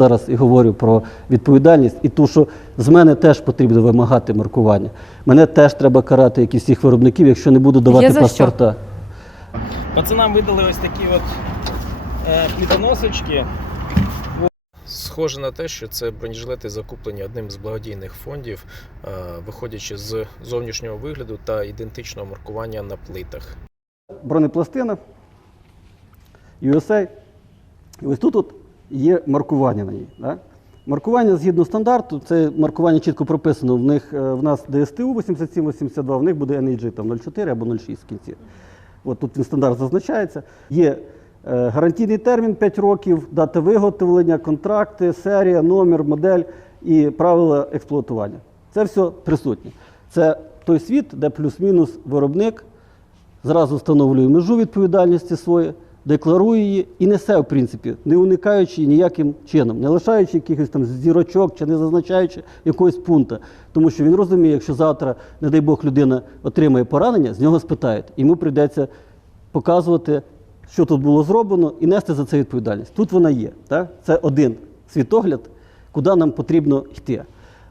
Зараз і говорю про відповідальність і ту, що з мене теж потрібно вимагати маркування. Мене теж треба карати, як і всіх виробників, якщо не буду давати за що. паспорта. Пацанам видали ось такі от е, плітоносочки. Схоже на те, що це бронежилети закуплені одним з благодійних фондів, е, виходячи з зовнішнього вигляду та ідентичного маркування на плитах. Бронепластина USA. І ось тут от є маркування на ній. Да? Маркування згідно стандарту, це маркування чітко прописано. В них е, в нас ДСТУ 8782, в них буде NEG там 04 або 06 в кінці. От тут він стандарт зазначається. Є е, гарантійний термін 5 років, дата виготовлення, контракти, серія, номер, модель і правила експлуатування. Це все присутнє. Це той світ, де плюс-мінус виробник зразу встановлює межу відповідальності своєї, декларує її і несе, в принципі, не уникаючи ніяким чином, не лишаючи якихось там зірочок чи не зазначаючи якогось пункту. Тому що він розуміє, якщо завтра, не дай Бог, людина отримає поранення, з нього спитають. Йому прийдеться показувати, що тут було зроблено, і нести за це відповідальність. Тут вона є. Так? Це один світогляд, куди нам потрібно йти.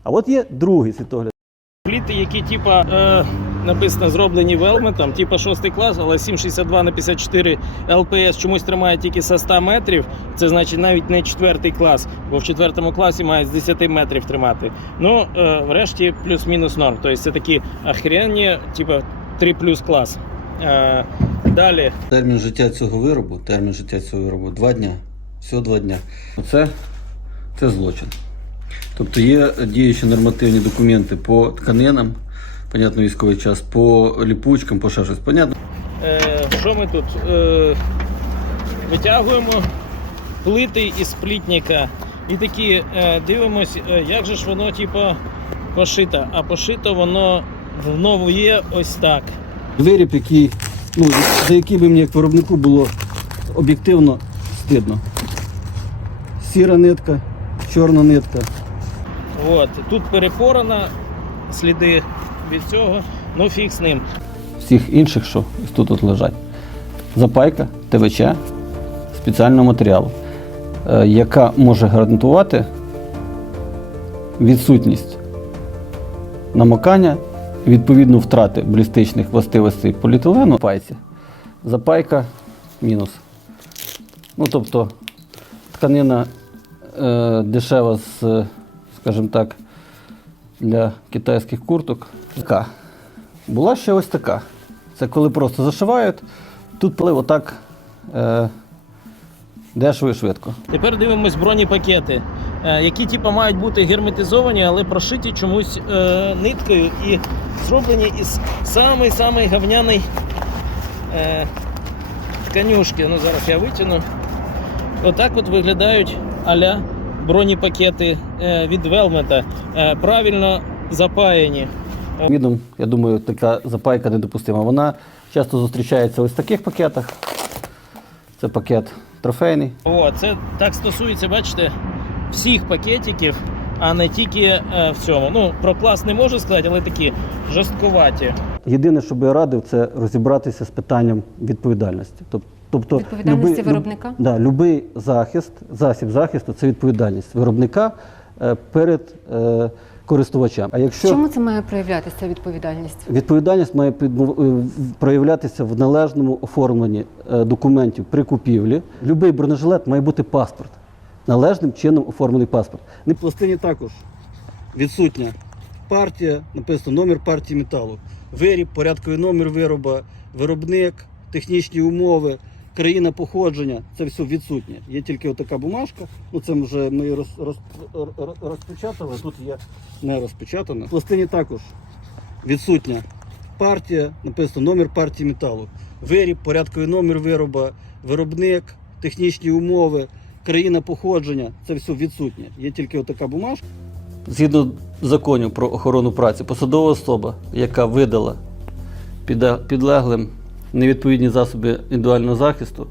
А от є другий світогляд. Пліти, які типа е, написано зроблені велметом, типа 6 клас, але 7,62 на 54 ЛПС чомусь тримає тільки со 100 метрів. Це значить навіть не 4 клас, бо в 4 класі мають з 10 метрів тримати. Ну, е, врешті плюс-мінус норм. Тобто це такі охренні, типа 3 плюс клас. Е, далі Термін життя цього виробу, термін життя цього виробу два дня. Всього два дня. Оце це злочин. Тобто є діючі нормативні документи по тканинам, понятно, військовий час, по ліпучкам, по ще щось. Понятно. Е, що ми тут? Е, витягуємо плити із плітника і такі е, дивимось, е, як же ж воно типу, пошито. А пошито воно воно є ось так. Виріб, який, ну, за який би мені як виробнику було об'єктивно стидно. Сіра нитка, чорна нитка. От. Тут перепорано сліди від цього, ну фіг з ним. всіх інших, що тут от лежать. Запайка ТВЧ спеціального матеріалу, е, яка може гарантувати відсутність намокання, відповідно втрати балістичних властивостей поліетилену пайці. Запайка мінус. Ну, тобто тканина е, дешева з, скажімо так, для китайських курток. Така. Була ще ось така. Це коли просто зашивають, тут плив отак е, дешево і швидко. Тепер дивимось бронепакети, е, які типу, мають бути герметизовані, але прошиті чомусь е, ниткою і зроблені із самої говняної е, тканюшки. Ну, зараз я витягну. Отак от виглядають аля бронепакети е, від Велмета. Е, правильно запаяні. Відом, я думаю, така запайка недопустима. Вона часто зустрічається ось в таких пакетах. Це пакет трофейний. О, це так стосується, бачите, всіх пакетиків, а не тільки е, в цьому. Ну, про клас не можу сказати, але такі жорсткуваті. Єдине, що би я радив, це розібратися з питанням відповідальності. Тоб- Тобто, Відповідальності любий- виробника? Да, любий захист, засіб захисту це відповідальність виробника е, перед е, користувачем. А якщо чому це має проявлятися відповідальність? Відповідальність має підмов- е, проявлятися в належному оформленні е, документів при купівлі. Любий бронежилет має бути паспорт. Належним чином оформлений паспорт. На пластині також відсутня партія, написано номер партії металу, виріб, порядковий номер вироба, виробник, технічні умови, країна походження. Це все відсутнє. Є тільки отака бумажка. Ну це вже ми роз, роз, роз, розпечатали. Тут є не розпечатана. В пластині також відсутня партія, написано номер партії металу, виріб, порядковий номер вироба, виробник, технічні умови, країна походження. Це все відсутнє. Є тільки отака бумажка. Згідно законів про охорону праці, посадова особа, яка видала підлеглим невідповідні засоби індивідуального захисту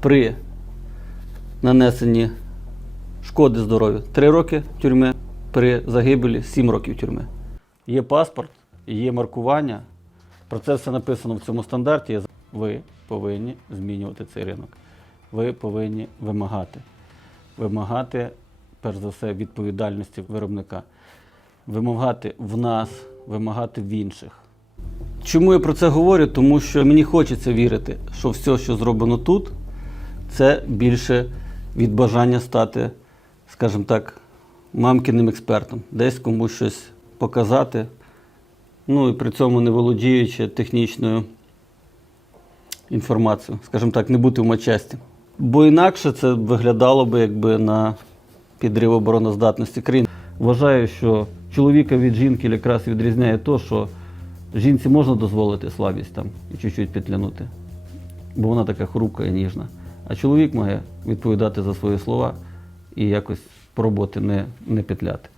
при нанесенні шкоди здоров'ю 3 роки тюрми, при загибелі 7 років тюрми. Є паспорт, є маркування. Про це все написано в цьому стандарті. Ви повинні змінювати цей ринок. Ви повинні вимагати. Вимагати перш за все, відповідальності виробника. Вимагати в нас, вимагати в інших. Чому я про це говорю? Тому що мені хочеться вірити, що все, що зроблено тут, це більше від бажання стати, скажімо так, мамкіним експертом, десь комусь щось показати, ну і при цьому не володіючи технічною інформацією, скажімо так, не бути в матчасті. Бо інакше це виглядало би якби на підрив обороноздатності країни. Вважаю, що чоловіка від жінки якраз відрізняє то, що жінці можна дозволити слабість там і чуть-чуть петлянути, бо вона така хрупка і ніжна. А чоловік має відповідати за свої слова і якось пробувати не, не петляти.